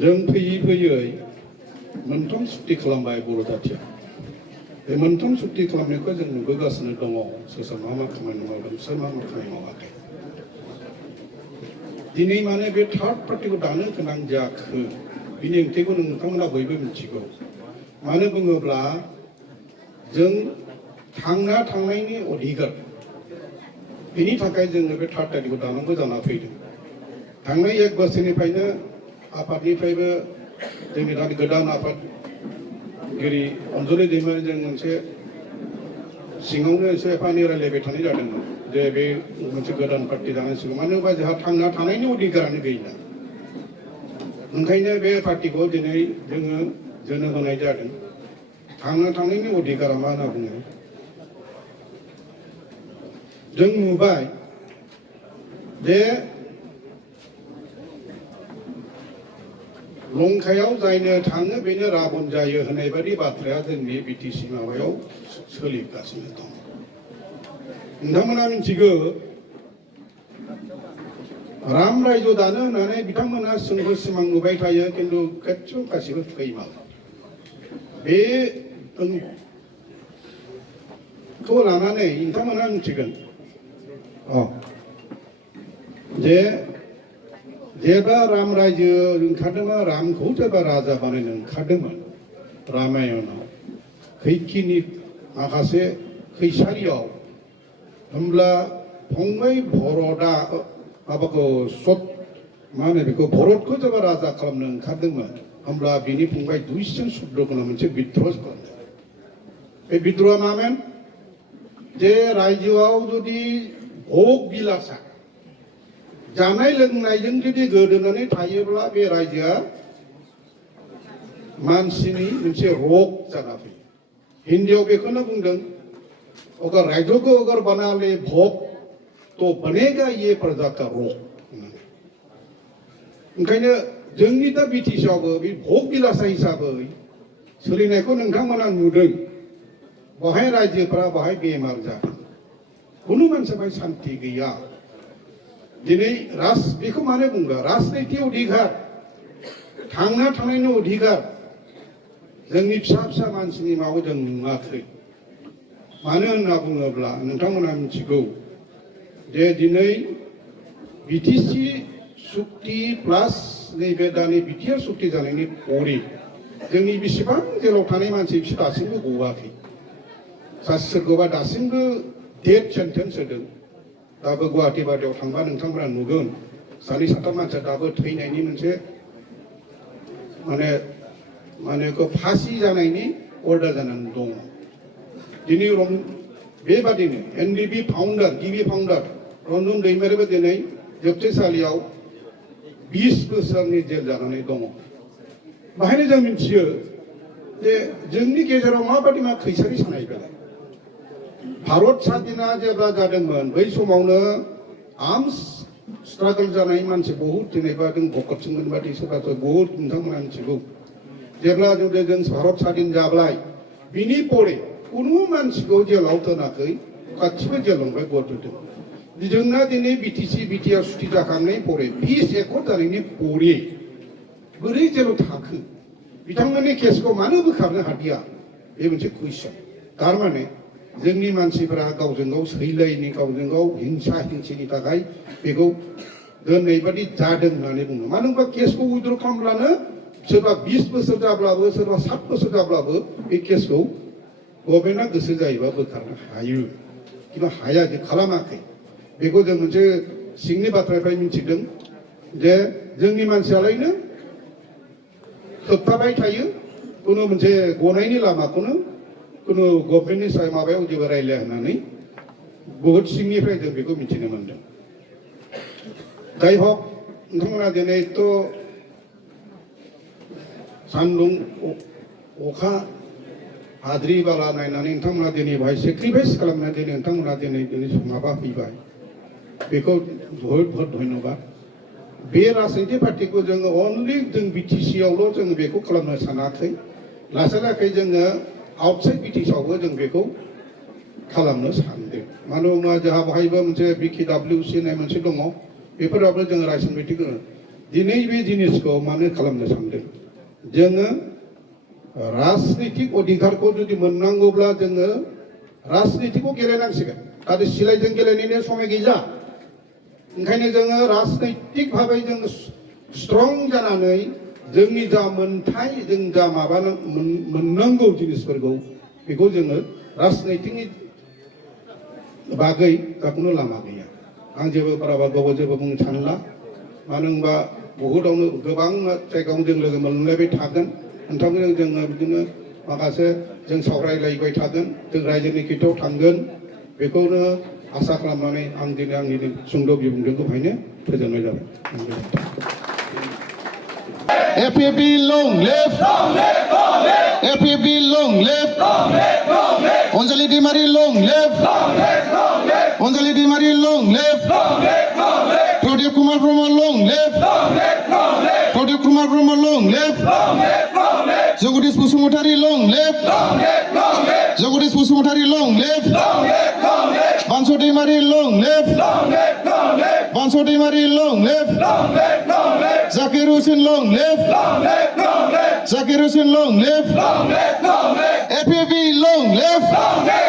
जों फैयै मोनथाम सुक्ति खालामबाय बर' जाथिया बे मोनथाम सुक्ति खालामनायखौ जों नुबोगासिनो दङ सोर मा मा खामानि मावदों सोर मा मा खामानि मावाखै दिनै माने बे थार्ड पार्टिखौ दानो गोनां जायाखै बिनि ओंथिखौ नोंथांमोना बयबो मिथिगौ मानो बुङोब्ला जों थांना थांनायनि अधिकार बिनि थाखाय जोङो बे थार्ड पार्टिखौ दानांगौ जाना फैदों थांनाय 1 बोसोरनिफ्रायनो आफादनिफ्रायबो जोंनि दा गोदान आफादगिरि अनजलि दैमारिजों मोनसे सिङावनो एसे एफा एनै रायलायबाय थानाय जादोंमोन जे बे मोनसे गोदान पार्टि जानांसिगौ मानो होनबा जोंहा थांना थानायनि अधिकारानो गैला ओंखायनो बे पार्टिखौ दिनै जोङो जोनोम होनाय जादों थांना थानायनि अधिकारा मा होनना बुङो जों नुबाय जे लंकायाव जायनो थाङो बेनो राबन जायो होननाय बायदि बाथ्राया जोंनि बिटिसि माबायाव सोलिगासिनो दं नोंथांमोना मिथिगौ राम रायजो दानो होननानै बिथांमोना जोंबो सिमां नुबाय थायो खिन्थु खेबसेयाव गासिबो फैमाल बेखौ लानानै नोंथांमोना मिथिगोन जे जेब्ला राम रायजो ओंखारदोंमोन रामखौ जेब्ला राजा बानायनो ओंखारदोंमोन रामायणाव खैखिनि माखासे खैसारियाव होमब्ला फंबाय भरतआ माबाखौ मा होनो बेखौ भरतखौ जेब्ला राजा खालामनो ओंखारदोंमोन होमब्ला बिनि फंबाय दुइसिन सुद्रखौनो मोनसे बिद्रह खालामदों बे बिद्रहआ मामोन जे रायजोआव जुदि भोग बिलासा जानाय लोंनायजों जुदि गोदोनानै थायोब्ला बे रायजोआ मानसिनि मोनसे रोग जाना फैयो हिन्दीयाव बेखौनो बुंदों अगर राज्य को अगर बना ले भोग तो बनेगा ये प्रजा का रोग ओंखायनो जोंनि दा बिटिसिआवबो बे भोग बिलासा हिसाबै सोलिनायखौ नोंथांमोना नुदों बहाय रायजोफोरा बहाय बेमार जादों खुनु मानसिया शान्ति गैया दिनै बेखौ मानो बुङो राजनिति अधिकार थांना थानायनि अधिकार जोंनि फिसा फिसा मानसिनि माबायाव जों नुवाखै मानो होनना बुङोब्ला नोंथांमोना मिथिगौ जे दिनै बिटिसि सुक्ति प्लास नैबे दानि बिटिआर सुक्ति जानायनि परे जोंनि बेसेबां जेराव थानाय मानसि बिसोर दासिमबो गवाखै सोरखौबा दासिमबो डेथ सेन्टेन्स होदों दाबो गुवाहाटी बादियाव थांबा नोंथांमोना नुगोन सानै साथाम मानसिया दाबो थैनायनि मोनसे माने फासि जानायनि अर्डार जानानै दङ दिनै बेबादिनो एनडिबि गिबि फाउन्डार रन्जन दैमारिबो दिनै जोबथेसालियाव 20 बोसोरनि जेल जानानै दङ बाहायनो जों मिथियो जे जोंनि गेजेराव माबादि मा खैसारि सानाय बेलाय भारत स्वाधीना जेब्ला जादोंमोन बै समावनो आर्म्स स्ट्रागल जानाय मानसि बहुत जेनेबा जों भगत सिंह बादि सोरबा बहुत नोंथांमोना मिथिगौ जेब्ला जों भारत स्वाधीन जाब्लाय बिनि परे कुनु मानसिखौ जेलाव दोनाखै गासिबो जेलावहाय गदोदों जोंना दिनै बिटिसि बिटिआर सुक्ति जाखांनायनि परे पिस एकर्ड जानायनि परे बोरै जेलाव थाखो बिथांमोननि केसखौ मानो बोखारनो हादिया बे मोनसे कुइसन थारमाने जोंनि मानसिफोरा गावजों गाव सैलायनि गावजों गाव हिंसा हिंसिनि थाखाय बेखौ दोननाय बादि जादों होननानै बुङो मानो होनबा केसखौ उइद्र खालामब्लानो सोरबा 20 बोसोर जाब्लाबो सोरबा 7 बोसोर जाब्लाबो बे केसखौ गभर्नमेन्टआ गोसो जायोबा बोखारनो हायो किन्तु हाया जे खालामाखै बेखौ जों मोनसे सिंनि बाथ्रानिफ्राय मिथिदों जे जोंनि मानसियालायनो होबथाबाय थायो कुनु मोनसे गनायनि लामाखौनो कुनु गभर्नमेन्टनि सायाव माबायाव जेबो रायलाया होननानै बहुत सिंनिफ्राय जों बेखौ मिथिनो मोनदों जाय हक नोंथांमोना दिनैथ' सान्दुं अखा हाद्रि बाला नायनानै नोंथांमोना दिनै बाहाय सेक्रिफाइस खालामनानै दिनै नोंथांमोना दिनै माबा फैबाय बेखौ बहुत बहुत धन्यबाद बे राजनिति पार्टिखौ जोङो अनलि जों बिटिसिआवल' जों बेखौ खालामनो सानाखै लासै लासै जोङो आउटसाइड बिटिसिआवबो जों बेखौ खालामनो सानदों मानो होनबा जोंहा बहायबो मोनसे BKWC होननाय मोनसे दङ बेफोरावबो जोङो राजनितिक दिनै बे जिनिसखौ मानो खालामनो सानदों जोङो राजनितिक अधिकारखौ जुदि मोननांगौब्ला जोङो राजनितिखौ गेलेनांसिगोन आरो सिलाइजों गेलेनायनि समय गैला ओंखायनो जोङो राजनैतिक भाबै जों स्ट्रं जानानै जोंनि जा मोनथाय जों जा माबानो मोननांगौ जिनिसफोरखौ बेखौ जोङो राजनैतिकनि बागै गाखौनो लामा गैया आं जेबो बाराबा गोबाव जेबो बुंनो सानला मानो होनबा बहुतावनो गोबां जायगायावनो जों लोगो मोनलायबाय थागोन नोंथांमोनजों जोङो बिदिनो माखासे जों सावरायलायबाय थागोन जों रायजोनि खिथायाव थांगोन बेखौनो आसा खालामनानै आं दिनै आंनि सुंद' बिबुंथिखौ बेहायनो फोजोबनाय जाबाय FPP long live! FPP long live! Onjali Dimari long live! Onjali Dimari long live! Pradip Kumar Brahma long live! Pradip Kumar Brahma long live! Jagadish Pusumutari long live! Jagadish Pusumutari long live! Banso Dimari long live! Banso Dimari long live! Zakir Hussain long live! Zakir Hussain long live! FPP long live!